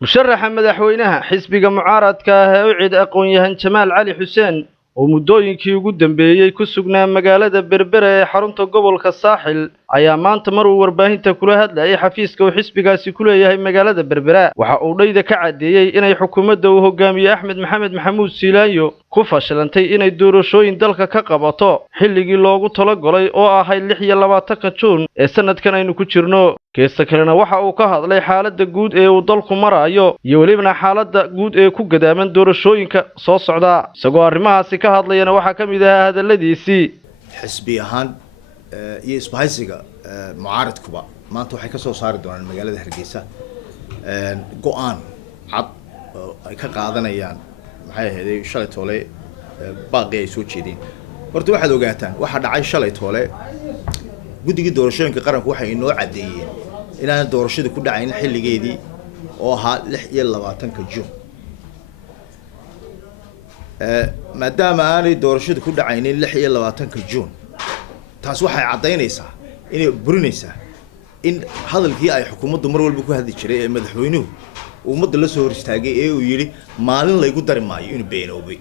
مشرح مدحوينها حزبك معارضك وعد aqoon-yahan Jamaal Cali Xuseen oo muddooyinkii ugu dambeeyay ku sugnaa magaalada Berbera ee xarunta gobolka Saaxil ayaa maanta mar uu warbaahinta kula hadlayay xafiiska uu xisbigaasi ku leeyahay magaalada Berbera waxa uu dhayda ka cadeeyay inay xukuumadda uu hogaamiyo Axmed Maxamed Maxamuud Siilaanyo ku fashilantay inay doorashooyin dalka ka qabato xilligii loogu talagalay oo ahayd 26 Juun ee sanadkan aynu ku jirno keesta kalena waxa uu ka hadlay xaaladda guud ee uu dalku marayo iyo waliba xaaladda guud ee ku gadaaman doorashooyinka soo socda isagoo arrimahaasi ka hadlayana waxa kamid ah hadaladiisii xisbi ahaan iyo isbahaysiga mucaaradkuba maanta waxay ka soo saari doonaan magaalada Hargeysa go'aan cad ay ka qaadanayaan maxay ahayd shalay toole baaqi ay soo jeedeen horta waxaad ogaataan waxa dhacay shalay toole guddiga doorashooyinka qaranku waxay inoo cadeeyeen inaan doorashada ku dhacayn xilligeedii oo ahaa 26 Juun maadaama aanay doorashada ku dhacaynin 26 Juun taas waxay cadeynaysaa inay burinaysaa in hadalkii ay xukuumaddu mar walba ku hadli jiray ee madaxweynuhu ummadda la soo hor istaagay ee uu yiri maalin la igu dari maayo inuu beenoobay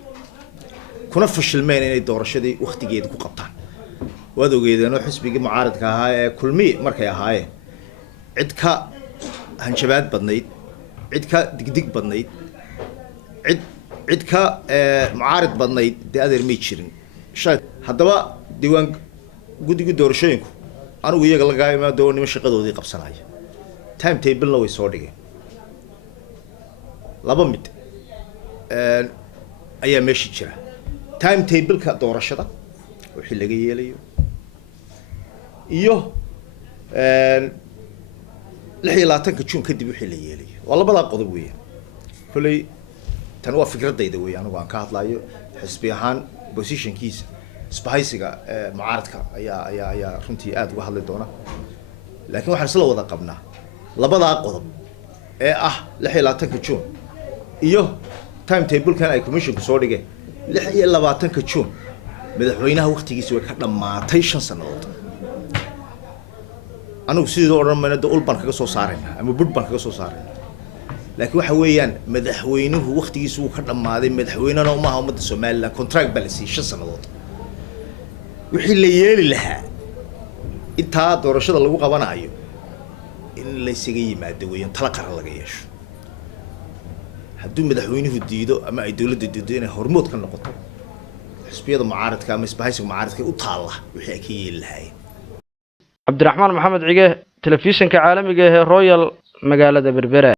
kuna fashilmeen inay doorashadii waqtigeeda ku qabtaan waad ogeedeen xisbiga mucaaradka ahaa ee kulmi markay ahaayeen cid ka hanjabaad badnayd cid ka digdig badnayd cid ka mucaarad badnayd adeer ma jirin haddaba diiwaan guddiga doorashooyinku anigu iyaga la gaayma doonimo shaqadoodii qabsanaya time table way soo dhigeen laba mid ayaa meeshii jira time table ka doorashada wixii laga yeelayo iyo 26 Juun kadib wixii la yeelayo waa labada qodob weeyaan kulay tan waa fikradayda weeyaan anigu aan ka hadlayo xisbi ahaan positionkiisa isbahaysiga mucaaradka ayaa runtii aad uga hadli doona laakiin waxaan isla wada qabnaa labada qodob ee ah 26 Juun iyo time table kan ay commissionku soo dhigeen 26 Juun madaxweynaha waqtigiisa way ka dhamaatay 5 sanadood anigu sidoo oran mayna ulban kaga soo saarayna ama budban kaga soo saarayna laakiin waxa weeyaan madaxweynuhu waqtigiisa uu ka dhamaaday madaxweynena uma aha ummadda Soomaaliland contract balance 5 sanadood wixii la yeeli lahaa inta doorashada lagu qabanayo in la isaga yimaado weeyaan tala qaran laga yeesho haddii madaxweynuhu diido ama ay dawladda diido inay hormood ka noqoto xisbiyada mucaaradka ama isbahaysiga mucaaradka u taala wixii ay ka yeeli lahaayeen Cabdiraxmaan Maxamed Cige telefishinka caalamiga ah ee Royal magaalada Berbera.